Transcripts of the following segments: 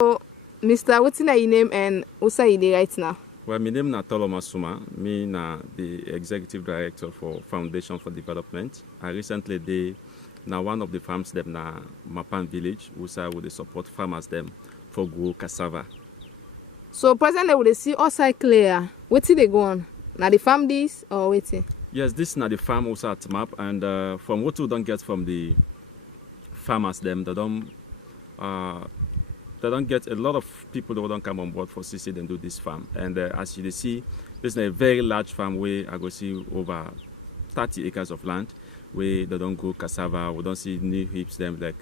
So, Mr. what's your name and what's your day right now? Well, my name is Tholoma Sumah. Me na the executive director for Foundation for Development. I recently did now one of the farms them na Mapang Village, who say with the support farmers them for grow cassava. So presently we see outside clear. What's they go on? Now the farm this or waiting? Yes, this is now the farm also at map, and from what we don't get from the farmers them, they don't get a lot of people that don't come on board for CC and do this farm. And as you see, this is a very large farm where I go see over 30 acres of land where they don't grow cassava, we don't see new heaps them like.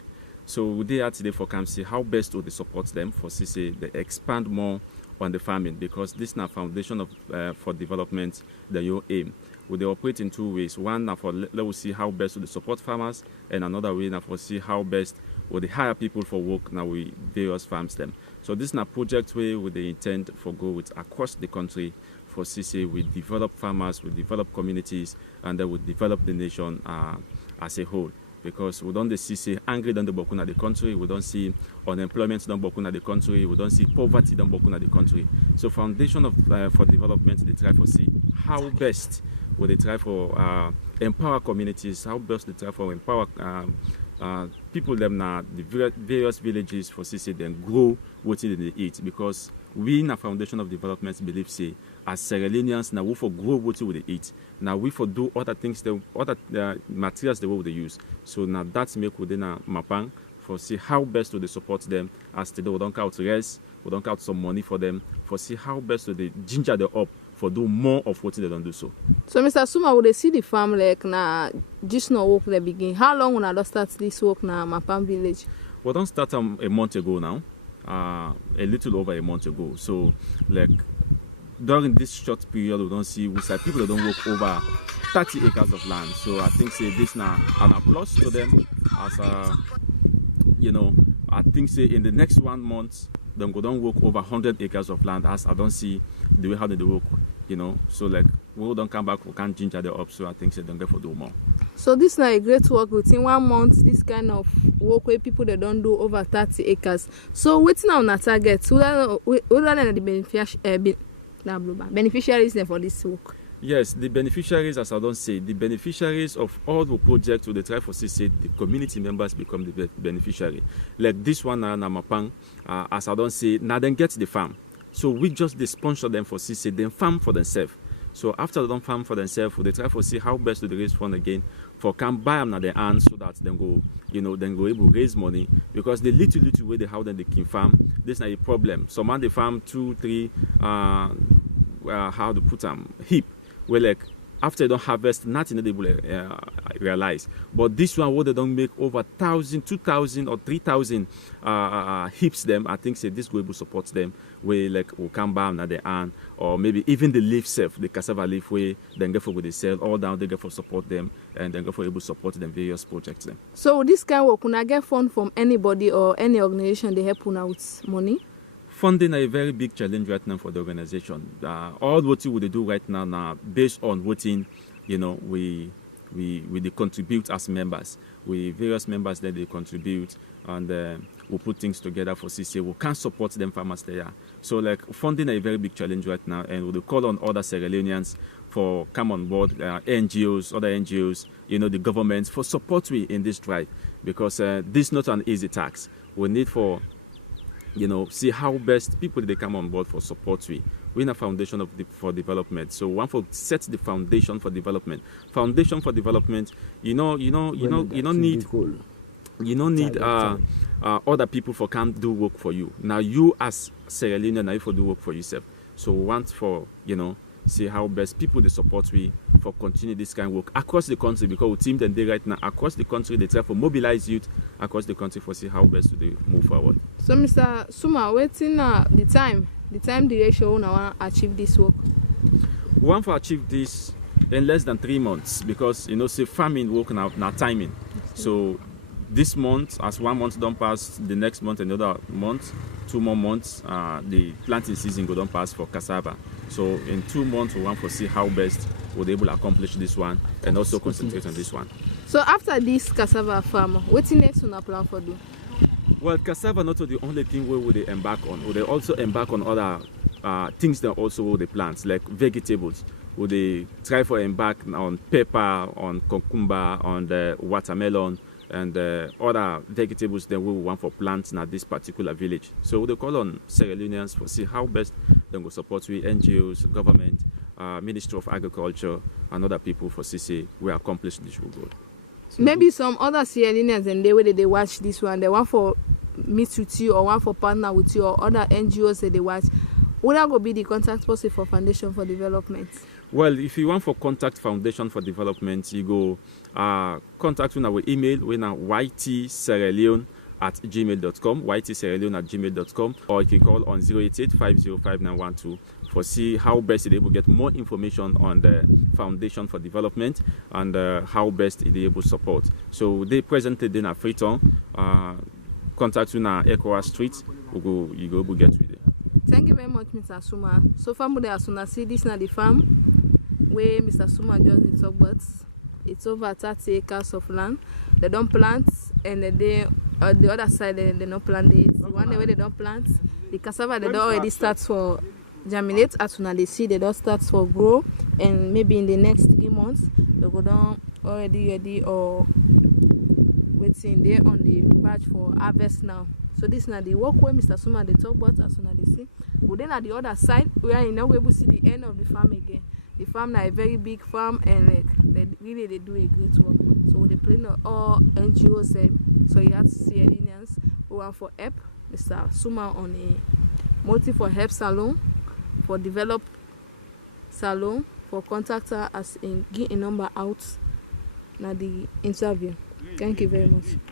So they are today for come see how best to support them for CC they expand more on the farming, because this is now foundation of for development that you aim. They operate in two ways. One now for let us see how best to support farmers, and another way now for see how best would they hire people for work now with various farms them. So this is a project where with the intent for go with across the country for CC we develop farmers, we develop communities, and then we develop the nation as a whole. Because we don't see angry than the bokuna the country, we don't see unemployment than bokuna the country, we don't see poverty than bokuna the country. So foundation of for development they try for see how best will they try for empower communities, how best they try for empower people them now the various villages for CC then grow what they eat, because we in a foundation of development believe say as Sierra Leoneans now we for grow what we eat. Now we for do other things, other materials the way they use. So now that's make within a Mapang for see how best do they support them as today we don't count rest, we don't count some money for them for see how best do they ginger them up for do more of what they don't do so. So Mr. Sumah, would they see the farm like na just no work they begin? How long when I start this work na Mapang Village? We don't start a month ago now, a little over a month ago. So like during this short period we don't see we say people that don't work over 30 acres of land. So I think say this now an applause to them as you know, I think say in the next 1 month them go don't work over 100 acres of land, as I don't see the way how they work, you know. So like we don't come back, we can't ginger them up, so I think they don't get for do more. So this is not a great work within 1 month, this kind of work where people they don't do over 30 acres. So what's now on target? Who are the beneficiaries for this work? Yes, the beneficiaries, as I don't say, the beneficiaries of all the projects with the try for CC, the community members become the beneficiary. Like this one na Mapang, as I don't say, now then get the farm. So we just sponsor them for CC, then farm for themselves. So after they don't farm for themselves, they try for see how best to raise fund again for can buy them at their hands so that then go, you know, then go able to raise money, because the little way they how then they can farm, this is not a problem. Some man they farm 2, 3 how to put them heap. Well, like after they don't harvest, nothing they will realize. But this one, what they don't make over 1,000, 2,000, or 3,000 heaps them, I think say this will support them. Where like will come back at the hand, or maybe even the leaf self, the cassava leaf, where then go for what they sell all down, they go for support them, and then go for able to support them various projects them. So this kind of work, can I get fund from anybody or any organization they help you with money? Funding is a very big challenge right now for the organization. All what we do right now based on what you know we contribute as members. We various members that they contribute, and we put things together for CC. We can support them farmers there. So like funding is a very big challenge right now, and we call on other Sierra Leoneans for come on board, NGOs, other NGOs, you know, the government for support we in this drive, because this is not an easy task. We need for, you know, see how best people they come on board for support we in a foundation of for development. So one for set the foundation for development. Foundation for development, you don't need other people for come do work for you. Now you as Sierra Leone now you for do work for yourself. So we want for, you know, see how best people they support we for continue this kind of work across the country, because we team them they right now across the country they try for mobilize youth across the country for see how best to they move forward. So Mr. Sumah, waiting the time duration I want to achieve this work. We want to achieve this in less than 3 months, because you know say farming work now timing. So this month, as 1 month don't pass, the next month another month, 2 more months, the planting season go don't pass for cassava. So in 2 months we want to see how best we're able to accomplish this one and also concentrate on this one. So after this cassava farm, what's the next one I plan for do? Well, cassava not the only thing we would embark on. Would they also embark on other things that also they plant, like vegetables? Would they try for embark on pepper, on cucumber, on the watermelon, and other vegetables that we want for plants in this particular village? So they call on Sierra Leoneans for see how best they will support with NGOs, government, Ministry of Agriculture, and other people for CC we accomplish this goal. So maybe some other Sierra Leoneans and they watch this one, they want for meet with you or want for partner with you or other NGOs that they watch. Would that go be the contact person for Foundation for Development? Well, if you want for contact Foundation for Development, you go contact with our email, we na ytsierraleone@gmail.com, ytsierraleone@gmail.com, or you can call on 088-505-912 for see how best they will get more information on the Foundation for Development and how best they able support. So they presented in a Freetown, contact with na Equa Street, you go get with it. Thank you very much, Mr. Sumah. So farm as soon as see this na the farm where Mr. Sumah just talk about. It's over 30 acres of land. They don't plant, and the other side they don't plant it. One way they don't plant, the cassava they don't already start for germinate. As soon as they see they don't start for grow, and maybe in the next 3 months they go down already ready or waiting there on the batch for harvest now. So this is not the walkway Mr. Sumah they talk about as soon as they see. But then at the other side, we are now able to see the end of the farm again. The farm now a very big farm and like they do a great work. So they plan all NGOs, so you have Sierra Leoneans who want for help. Mr. Sumah on a multi for help salon, for develop salon, for contact her as in give a number out na the interview. Thank you very much.